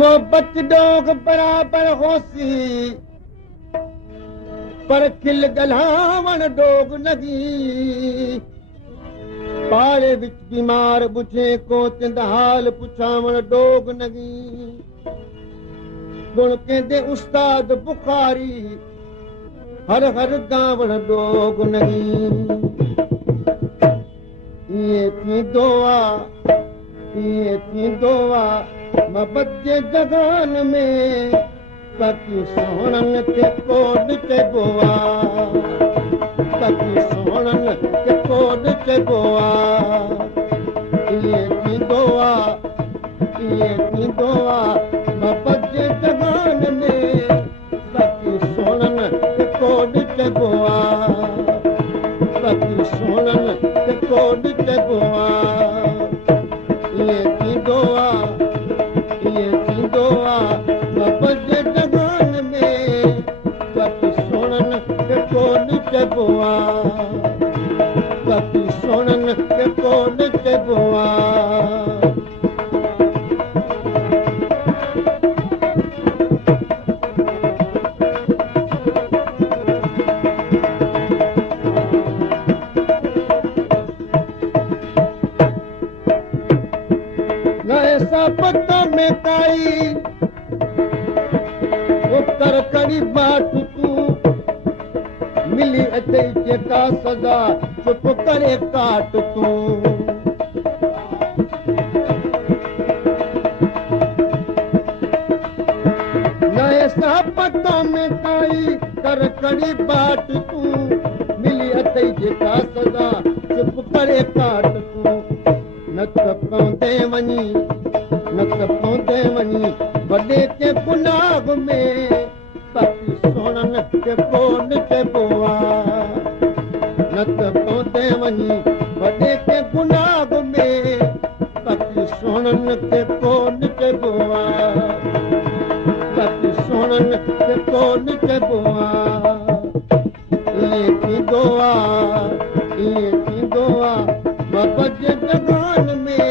मोहब्बत डोग बराबर होसी पर खिल गलावण डोग लगी पाड़े विच बीमार बुझे को तिंद हाल पुछावण डोग लगी गुण कहंदे उस्ताद बुखारी हर हर गावण डोग लगी ये थींदो आहे मोहब्बत जे जगान में बाक़ी सोहणनि खे कोड चइबो आहे बाक़ी सोहणनि खे कोड चइबो आहे ईअं थींदो आहे मोहब्बत जे जगान में बाक़ी सोहणनि खे कोड चइबो आहे बाक़ी सोहणनि खे कोड चइबो आहे ईअं थींदो आहे मोहब्बत जे जगान में बाक़ी सोहणनि खे कोन चइबो आहे बाक़ी सोहणनि खे कोन चइबो आहे पत में काई कर कड़ी बात तू मिली अचे जेका सजा चुप करे काट तू ऐसा पतों में काई कर कड़ी बात तू मिली अचे जेका सजा चुप करे काट तू न त पौंदे वञी वॾे के गुनाह में बाक़ी सोहणनि खे कोन चइबो आहे न त पौंदे वञी वॾे के गुनाह में बाक़ी सोहणनि खे कोन चइबो आहे बाक़ी सोहणनि खे कोन चइबो आहे ईअं थींदो आहे मोहब्बत जे जगान में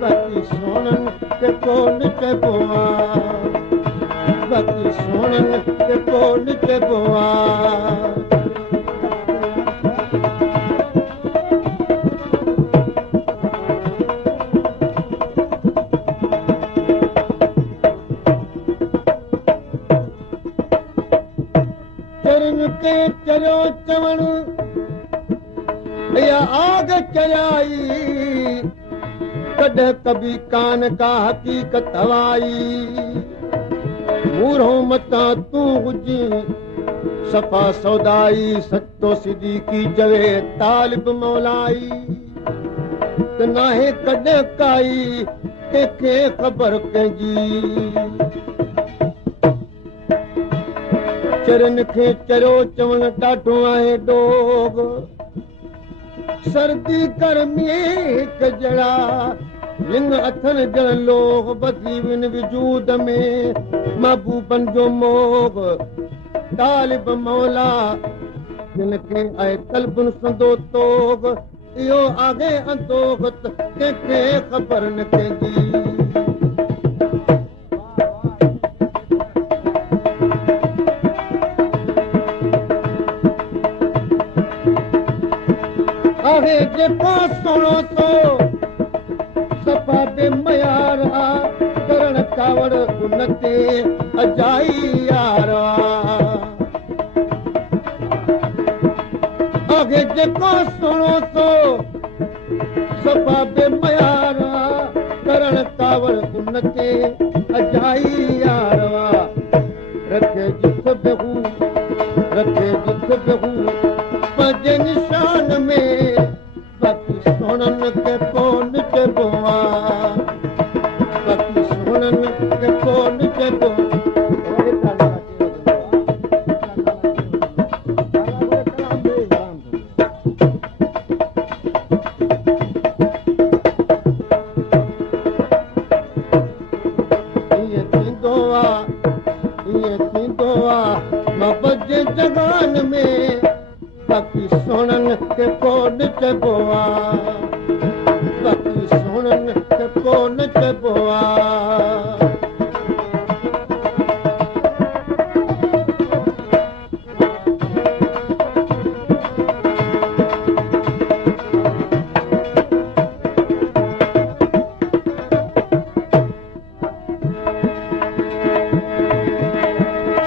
बाक़ी सोहणनि खे कोन चइबो आहे बाक़ी सोहणनि खे कोन चइबो आहे चरन ते चरियो चवण या आग चयाई कॾहिं कभी कान का हक़ीक़त हवाई मूरो मतां तूं हुजी सफ़ा सौदाई सचो सिद्दीकी जवे तालिब मौलाई त नाहे कॾहिं काई कंहिंखे ख़बर कंहिंजी चरन खे चरियो चवण ॾाढो आहे डोग सर्दी गर्मी हिकु जड़ा लिंग अथनि ॼण लोग बसी विन वजूद में महबूबन जो मोग तालिब मौला जिन खे आहे तलबुन संदो तोग इहो आहे अंदोग त कंहिंखे ख़बर न कंहिंजी आहे जेको सोणो तो सफ़ा बेमयार आहे करण कावड़ उन ते अजाई यार आहे जेको सोणो तो सफ़ा बेमयार आहे करण कावड़ उन ते अजाई यार रखे जिथ बेहू पंहिंजे निशान में बाक़ी सोहणनि खे कोन चइबो आहे बाक़ी सोहणनि खे कोन चइबो ईअं थींदो आहे मोहब्बत जे जगान में बाक़ी सोहणनि खे कोन चइबो आहे बाक़ी सोहणनि खे कोन चइबो आहे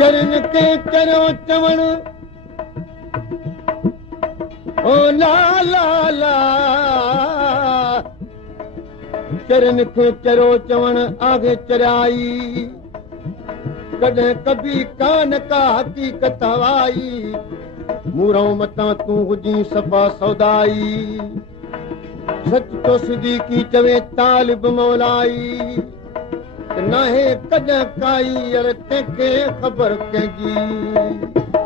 चरण के चरो चवण ओ ला ला ला चरण के चरो चवण आगे चराई कॾहिं कभी कान का हक़ीक़त हवाई मूरों मतां तूं हुजी सफ़ा सौदाई सच तो सिद्दीक़ी चवे तालिब मौलाई नाहे कॾहिं काई अर तंहिंखे ख़बर कंहिंजी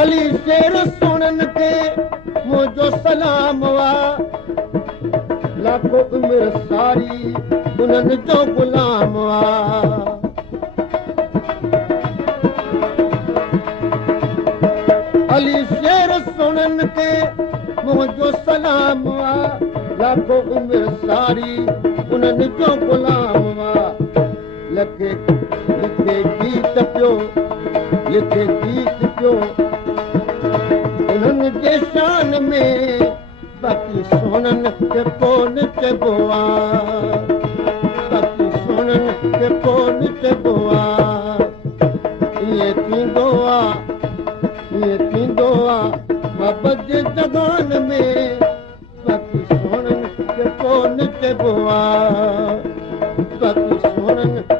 अली शेर सोननि खे मुंहिंजो सलाम वा लाखो उमिरि सारी उन्हनि जो गुलाम वा अली शेर सोननि खे मुंहिंजो सलाम वा लाखो उमिरि सारी उन्हनि जो गुलाम वा लिखे गीत पियो लिखे गीत पियो उन्हनि जे शान में बाक़ी सोननि खे कोन चइबो आहे बाक़ी सोननि खे कोन चइबो आहे ईअं थींदो आहे मोहबत जे जॻान में बाक़ी सोननि खे कोन चइबो आहे बाक़ी सोननि